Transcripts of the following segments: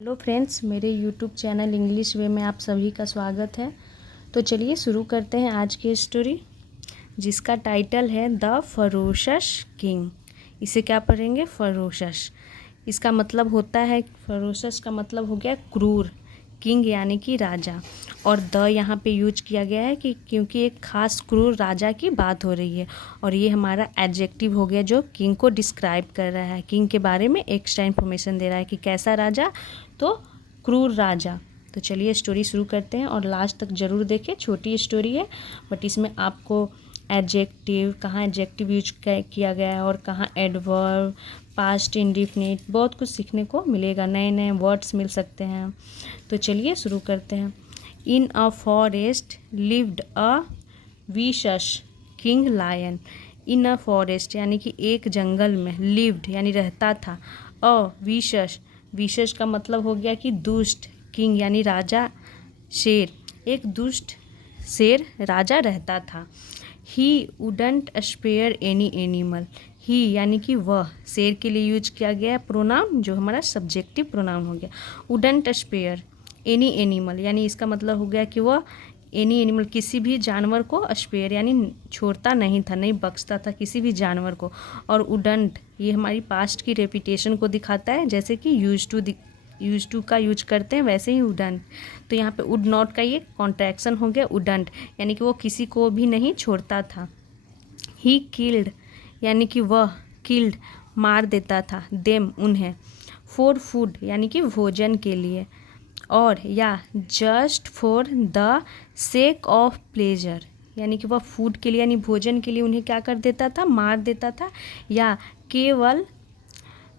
Hello friends, मेरे YouTube channel English वे में आप सभी का स्वागत है। तो चलिए शुरू करते हैं आज की स्टोरी, जिसका टाइटल है द फरोशस किंग। इसे क्या पढ़ेंगे? फरोशस। इसका मतलब होता है, फरोशस का मतलब हो गया क्रूर, किंग यानी कि राजा, और द यहाँ पे यूज किया गया है कि क्योंकि एक खास क्रूर राजा की बात हो रही है, और ये हमारा एडजेक्टिव हो गया जो किंग को डिस्क्राइब कर रहा है, किंग के बारे में एक्स्ट्रा इन्फॉर्मेशन दे रहा है कि कैसा राजा, तो क्रूर राजा। तो चलिए स्टोरी शुरू करते हैं और लास्ट तक ज़रूर देखें। छोटी स्टोरी है बट इसमें आपको एडजेक्टिव, कहाँ एडजेक्टिव यूज किया गया है और कहाँ एडवर्ब, पास्ट इंडिफिनिट, बहुत कुछ सीखने को मिलेगा, नए नए वर्ड्स मिल सकते हैं। तो चलिए शुरू करते हैं। In a forest lived a vicious king lion. In a forest यानी कि एक जंगल में, लिव्ड यानी रहता था, अ विशस, विशेष का मतलब हो गया कि दुष्ट, किंग यानी राजा, शेर, एक दुष्ट शेर राजा रहता था। He wouldn't spare any animal. He यानी कि वह, शेर के लिए यूज किया गया प्रोनाउन जो हमारा सब्जेक्टिव प्रोनाउन हो गया। वुडंट स्पेयर एनी एनिमल यानी इसका मतलब हो गया कि वह एनी एनिमल, किसी भी जानवर को स्पेयर यानी छोड़ता नहीं था, नहीं बख्शता था किसी भी जानवर को। और वुडंट ये हमारी पास्ट की रेपिटेशन को दिखाता है, जैसे कि यूज टू का यूज करते हैं वैसे ही वुडंट। तो यहाँ पे वुड नॉट का ये कॉन्ट्रैक्शन हो गया वुडंट, यानी कि वो किसी को भी नहीं छोड़ता था। ही किल्ड यानी कि वह, किल्ड मार देता था, देम उन्हें, फॉर फूड यानी कि भोजन के लिए, और या just for the sake of pleasure यानी कि वह फूड के लिए यानी भोजन के लिए उन्हें क्या कर देता था? मार देता था, या केवल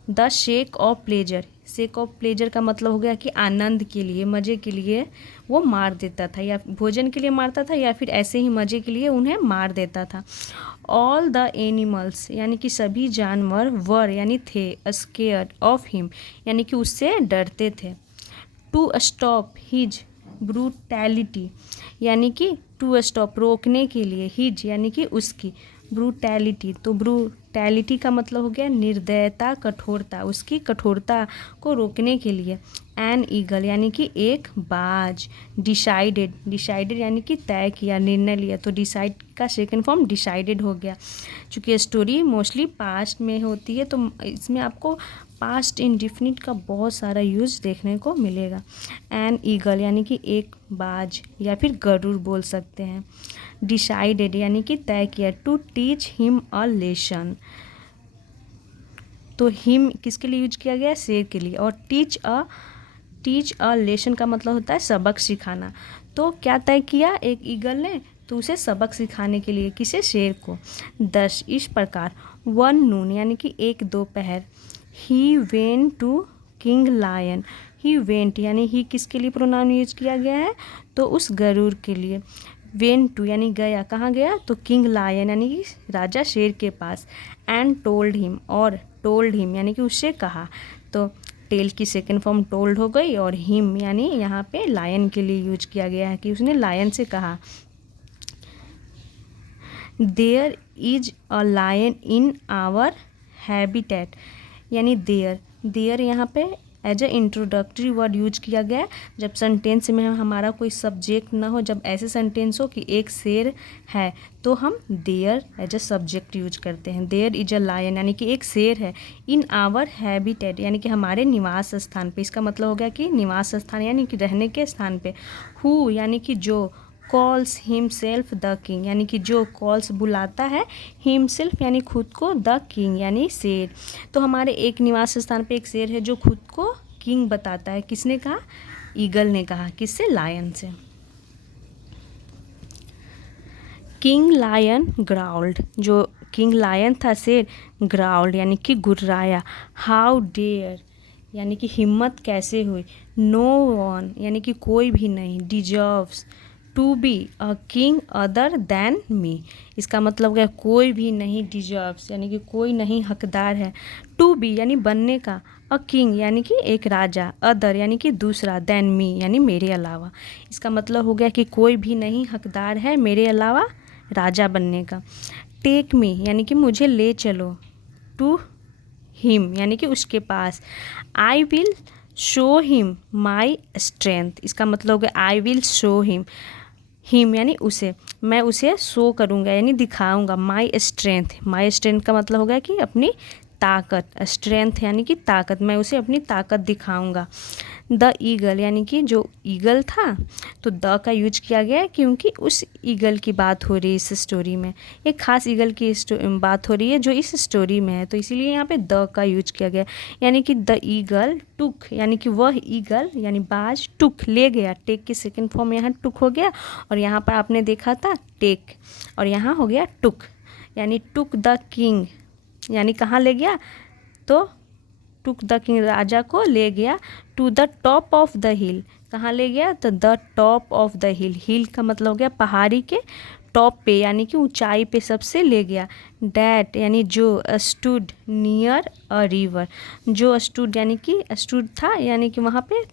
the shake of pleasure, shake of pleasure का मतलब हो गया कि आनंद के लिए, मज़े के लिए वो मार देता था, या भोजन के लिए मारता था या फिर ऐसे ही मज़े के लिए उन्हें मार देता था। ऑल द एनिमल्स यानी कि सभी जानवर, वर यानी थे, स्केयर्ड ऑफ हिम यानी कि उससे डरते थे। टू स्टॉप हिज ब्रूटैलिटी यानी कि टू स्टॉप रोकने के लिए, हिज यानी कि उसकी, ब्रूटैलिटी, तो ब्रूटैलिटी का मतलब हो गया निर्दयता, कठोरता, उसकी कठोरता को रोकने के लिए। एन ईगल यानी कि एक बाज। डिसाइडेड, डिसाइडेड यानी कि तय किया, निर्णय लिया, तो डिसाइड का सेकंड फॉर्म डिसाइडेड हो गया। चूँकि स्टोरी मोस्टली पास्ट में होती है तो इसमें आपको पास्ट इंडिफिनिट का बहुत सारा यूज़ देखने को मिलेगा। एन ईगल यानी कि एक बाज या फिर गरुड़ बोल सकते हैं। डिसाइडेड यानी कि तय किया। To teach him a lesson, तो हिम किसके लिए यूज किया गया? शेर के लिए। और टीच अ लेसन का मतलब होता है सबक सिखाना। तो क्या तय किया एक ईगल ने? तो उसे सबक सिखाने के लिए, किसे? शेर को। 10 इस प्रकार, 1 नून यानी कि एक दोपहर, he went to king lion. He went यानी ही किसके लिए प्रोनाउन यूज किया गया है? तो उस गरुड़ के लिए। वेंट टू यानी गया, कहाँ गया? तो किंग लायन यानी कि राजा शेर के पास। एंड टोल्ड हिम, और टोल्ड हिम यानी कि उससे कहा, तो टेल की सेकेंड फॉर्म टोल्ड हो गई, और हिम यानी यहाँ पे लायन के लिए यूज किया गया है कि उसने लायन से कहा। There is a lion in our habitat यानी देयर, देयर यहाँ पे as a introductory word use किया गया है जब सेंटेंस में हमारा कोई सब्जेक्ट ना हो। जब ऐसे सेंटेंस हो कि एक शेर है तो हम there as a subject use करते हैं। देयर इज अ लायन यानी कि एक शेर है। इन आवर हैबिटेट यानी कि हमारे निवास स्थान पे, इसका मतलब हो गया कि निवास स्थान यानी कि रहने के स्थान पे। हु यानी कि जो, कॉल्स हिमसेल्फ द किंग यानी कि जो, कॉल्स बुलाता है, हिमसेल्फ यानी खुद को, द किंग यानी शेर। तो हमारे एक निवास स्थान पे एक शेर है जो खुद को किंग बताता है। किसने कहा? ईगल ने कहा। किससे? लायन से। किंग लायन ग्राउल्ड, जो किंग लायन था शेर, ग्राउल्ड यानी कि गुर्राया। हाउ डेयर यानी कि हिम्मत कैसे हुई। नो वन यानी कि कोई भी नहीं। Deserves to be a king other than me, इसका मतलब क्या? कोई भी नहीं डिजर्व्स यानी कि कोई नहीं हकदार है। टू बी यानी बनने का, अ किंग यानी कि एक राजा, अदर यानी कि दूसरा, दैन मी यानी मेरे अलावा। इसका मतलब हो गया कि कोई भी नहीं हकदार है मेरे अलावा राजा बनने का। टेक मी यानी कि मुझे ले चलो, टू हिम यानी कि उसके पास। I will show him my strength, इसका मतलब हो गया आई विल शो हिम यानी उसे, मैं उसे शो करूँगा यानी दिखाऊंगा। माई स्ट्रेंथ का मतलब हो गया कि अपनी ताकत, स्ट्रेंथ यानी कि ताकत, मैं उसे अपनी ताकत दिखाऊंगा। द ईगल यानी कि जो ईगल था, तो द का यूज किया गया है क्योंकि उस ईगल की बात हो रही है इस स्टोरी में, एक खास ईगल की बात हो रही है जो इस स्टोरी में है, तो इसीलिए यहाँ पे द का यूज किया गया। यानी कि द ईगल टुक, यानी कि वह ईगल यानी बाज टुक ले गया, टेक की सेकेंड फॉर्म यहाँ टुक हो गया, और यहाँ पर आपने देखा था टेक, और यहाँ हो गया टुक, यानी टुक द किंग, यानी कहाँ ले गया, तो टुक द किंग राजा को ले गया to the top of the hill, कहाँ ले गया, तो the top of the hill का मतलब हो गया पहाड़ी के टॉप पे यानी कि ऊंचाई पे सबसे ले गया। डैट यानी जो, स्टूड नियर अ रिवर, जो स्टूड यानी कि स्टूड था यानी कि वहाँ पे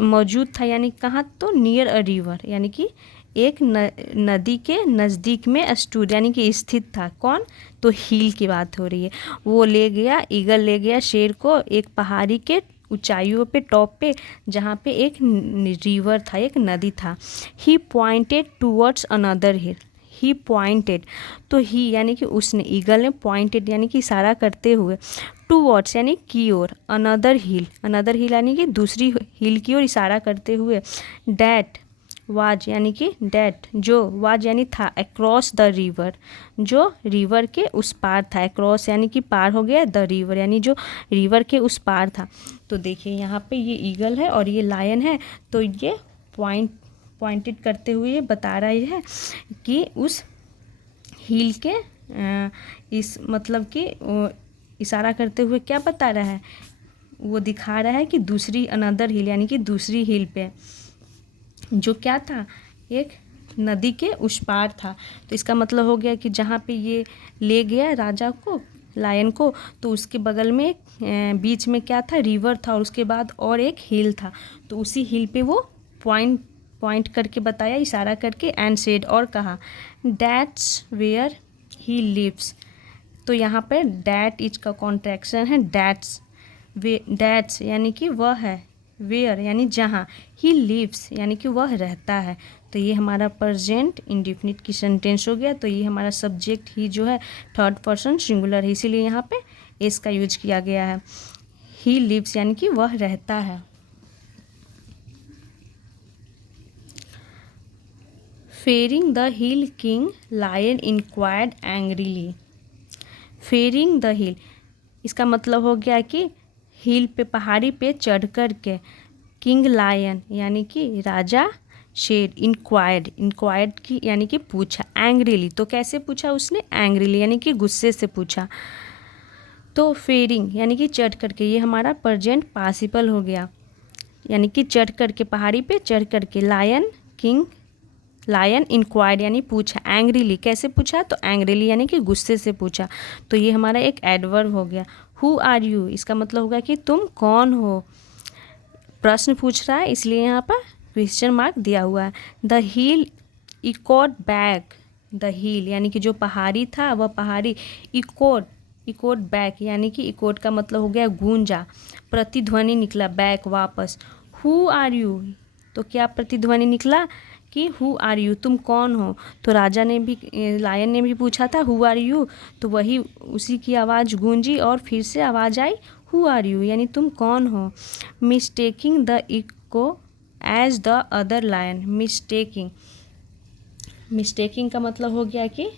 मौजूद था, यानी कहाँ, तो नियर अ रिवर यानी कि एक नदी के नज़दीक में स्टूड यानी कि स्थित था, कौन, तो हिल की बात हो रही है। वो ले गया, ईगल ले गया शेर को एक पहाड़ी के ऊंचाइयों पे टॉप पे जहाँ पे एक रिवर था, एक नदी था। ही पॉइंटेड टूवर्ड्स अनदर हिल, ही पॉइंटेड, तो ही यानी कि उसने, ईगल ने पॉइंटेड यानी कि इशारा करते हुए, टूवर्ड्स यानी की ओर, अनदर हिल यानी कि दूसरी हिल की ओर इशारा करते हुए, डैट वाज यानी कि डैट जो, वाज यानी था, अक्रॉस द रिवर, जो रिवर के उस पार था, अक्रॉस यानी कि पार हो गया, द रिवर यानी जो रिवर के उस पार था। तो देखिए यहाँ पे ये ईगल है और ये लायन है, तो ये पॉइंटेड करते हुए ये बता रहा है कि उस हिल के इस मतलब कि इशारा करते हुए क्या बता रहा है, वो दिखा रहा है कि दूसरी अनदर हिल यानी कि दूसरी हिल पे जो क्या था, एक नदी के उस पार था। तो इसका मतलब हो गया कि जहाँ पे ये ले गया राजा को, लायन को, तो उसके बगल में बीच में क्या था, रिवर था, और उसके बाद और एक हिल था, तो उसी हिल पे वो पॉइंट करके बताया, इशारा करके, एंड सेड और कहा, दैट्स वेयर ही लिव्स। तो यहाँ पर डैट इज का कॉन्ट्रैक्शन है दैट्स यानी कि वह है, वेयर यानी जहाँ, ही लिव्स यानी कि वह रहता है। तो ये हमारा प्रेजेंट इंडेफिनिट की सेंटेंस हो गया। तो ये हमारा सब्जेक्ट ही जो है थर्ड पर्सन सिंगुलर है, इसीलिए यहाँ पे एस का यूज किया गया है। ही लिव्स यानी कि वह रहता है। Fairing the hill king lion inquired angrily. Fairing the hill, इसका मतलब हो गया कि हिल पे, पहाड़ी पे चढ़ कर के, किंग लायन यानी कि राजा शेर, इंक्वायर्ड की यानी कि पूछा, एंग्रीली तो कैसे पूछा उसने, एंग्रीली यानी कि गुस्से से पूछा। तो फेयरिंग यानी कि चढ़ करके, ये हमारा प्रेजेंट पार्टिसिपल हो गया, यानी कि चढ़ करके, पहाड़ी पे चढ़ करके, लायन इंक्वायर्ड यानी पूछा, एंग्रीली कैसे पूछा, तो एंग्रीली यानी कि गुस्से से पूछा। तो ये हमारा एक एडवर्ब हो गया। हु आर यू, इसका मतलब होगा कि तुम कौन हो, प्रश्न पूछ रहा है इसलिए यहाँ पर क्वेश्चन मार्क दिया हुआ है। The hill echoed back, the हिल यानी कि जो पहाड़ी था वह पहाड़ी, इकोड बैक यानी कि इकोड का मतलब हो गया गूंजा, प्रतिध्वनि निकला, बैक वापस। हु आर यू, तो क्या प्रतिध्वनि निकला कि हु आर यू, तुम कौन हो। तो राजा ने भी, लायन ने भी पूछा था हु आर यू, तो वही उसी की आवाज़ गूंजी और फिर से आवाज़ आई हु आर यू यानी तुम कौन हो। Mistaking the echo as the other lion, mistaking का मतलब हो गया कि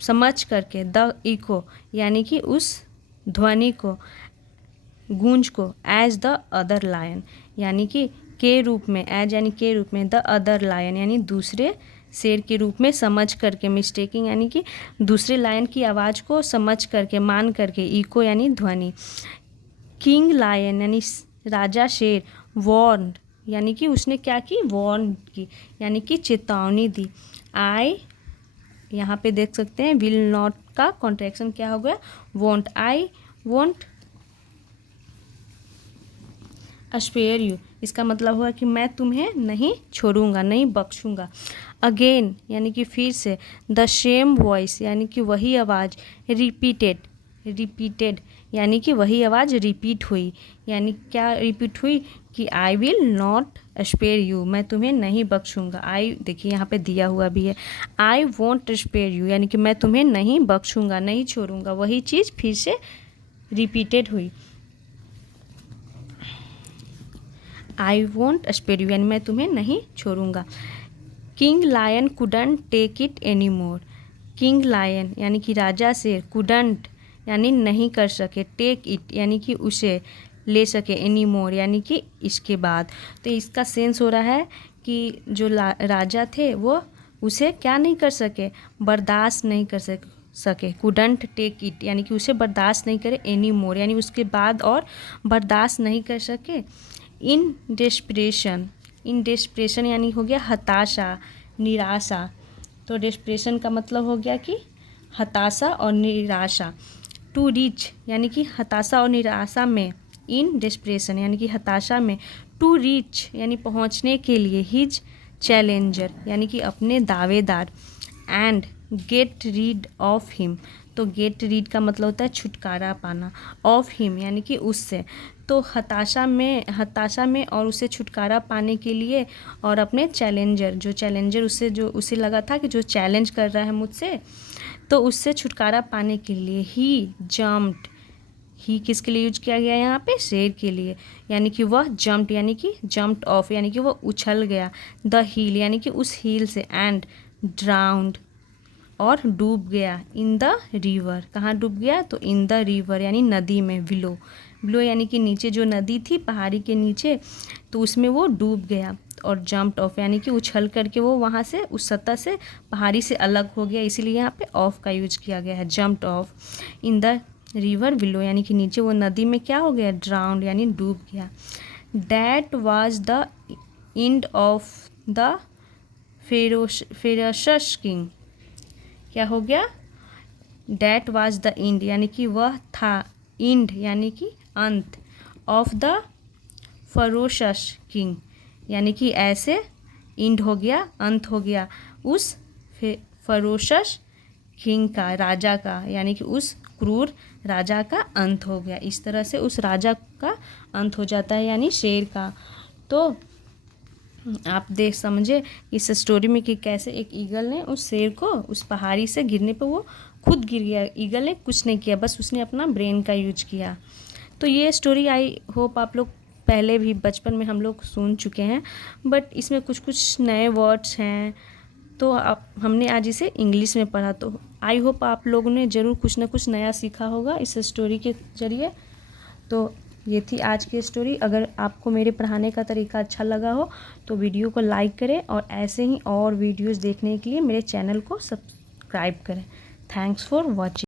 समझ करके, द इको यानी कि उस ध्वनि को, गूंज को, एज द अदर लायन यानी कि के रूप में, एज यानी के रूप में, द अदर लायन यानी दूसरे शेर के रूप में समझ करके, मिस्टेकिंग यानी कि दूसरे लायन की आवाज़ को समझ करके, मान करके, इको यानी ध्वनि। किंग लायन यानी राजा शेर, वॉर्न यानी कि उसने क्या की, वॉर्न की यानी कि चेतावनी दी। आई, यहाँ पे देख सकते हैं विल नॉट का कॉन्ट्रैक्शन क्या हो गया, won't, I won't spare you, इसका मतलब हुआ कि मैं तुम्हें नहीं छोड़ूंगा, नहीं बख्शूंगा। अगेन यानी कि फिर से, द सेम वॉइस यानी कि वही आवाज़, रिपीटेड यानी कि वही आवाज़ रिपीट हुई। यानी क्या रिपीट हुई कि I will not spare you, मैं तुम्हें नहीं बख्शूँगा। आई देखिए यहाँ पे दिया हुआ भी है, आई वोंट स्पेयर यू, यानी कि मैं तुम्हें नहीं बख्शूँगा, नहीं छोड़ूंगा। वही चीज़ फिर से रिपीटेड हुई, आई वोंट स्पेयर यू, यानी मैं तुम्हें नहीं छोड़ूंगा। King lion couldn't take it any more, king lion यानी कि राजा शेर, कुडंट यानी नहीं कर सके, टेक इट यानी कि उसे ले सके, एनी मोर यानी कि इसके बाद। तो इसका सेंस हो रहा है कि जो राजा थे वो उसे क्या नहीं कर सके, बर्दाश्त नहीं कर सके। कुडंट टेक इट यानी कि उसे बर्दाश्त नहीं करे, एनी मोर यानी उसके बाद और बर्दाश्त नहीं कर सके। इन डेस्परेशन, इन डेस्परेशन यानी हो गया हताशा, निराशा। तो डेस्परेशन का मतलब हो गया कि हताशा और निराशा। टू रीच यानी कि हताशा और निराशा में, इन डेस्परेशन यानी कि हताशा में, टू रीच यानी पहुंचने के लिए, हिज चैलेंजर यानी कि अपने दावेदार, and get rid of him. तो गेट रीड का मतलब होता है छुटकारा पाना, ऑफ हिम यानी कि उससे। तो हताशा में और उसे छुटकारा पाने के लिए और अपने चैलेंजर, जो चैलेंजर उससे, जो उसे लगा था कि जो चैलेंज कर रहा है मुझसे, तो उससे छुटकारा पाने के लिए ही जम्प्ड, ही किसके लिए यूज किया गया यहाँ पे, शेर के लिए, यानी कि वह जम्प्ड यानी कि जम्प्ड ऑफ यानी कि वह उछल गया, द हिल यानी कि उस हिल से, एंड ड्राउंड और डूब गया, इन द रिवर, कहाँ डूब गया, तो इन द रिवर यानी नदी में, बिलो, बिलो यानी कि नीचे जो नदी थी पहाड़ी के नीचे, तो उसमें वो डूब गया। और जम्प्ड ऑफ यानी कि उछल करके वो वहाँ से, उस सतह से, पहाड़ी से अलग हो गया, इसीलिए यहाँ पे ऑफ का यूज किया गया है, jumped of in the river below यानी कि नीचे वो नदी में क्या हो गया, ड्राउंड यानी डूब गया। That was the end of the ferocious king, क्या हो गया, डैट वाज द एंड यानी कि वह था, एंड यानी कि अंत, ऑफ द फरोशस किंग यानी कि ऐसे एंड हो गया, अंत हो गया उस फरोशस किंग का, राजा का, यानी कि उस क्रूर राजा का अंत हो गया। इस तरह से उस राजा का अंत हो जाता है, यानी शेर का। तो आप देख समझे इस स्टोरी में कि कैसे एक ईगल ने उस शेर को उस पहाड़ी से गिरने पर वो खुद गिर गया, ईगल ने कुछ नहीं किया, बस उसने अपना ब्रेन का यूज किया। तो ये स्टोरी आई होप आप लोग पहले भी बचपन में हम लोग सुन चुके हैं, बट इसमें कुछ कुछ नए वर्ड्स हैं, तो आप हमने आज इसे इंग्लिश में पढ़ा। तो आई होप आप लोगों ने ज़रूर कुछ ना कुछ नया सीखा होगा इस स्टोरी के ज़रिए। तो ये थी आज की स्टोरी। अगर आपको मेरे पढ़ाने का तरीका अच्छा लगा हो तो वीडियो को लाइक करें और ऐसे ही और वीडियोस देखने के लिए मेरे चैनल को सब्सक्राइब करें। Thanks for watching.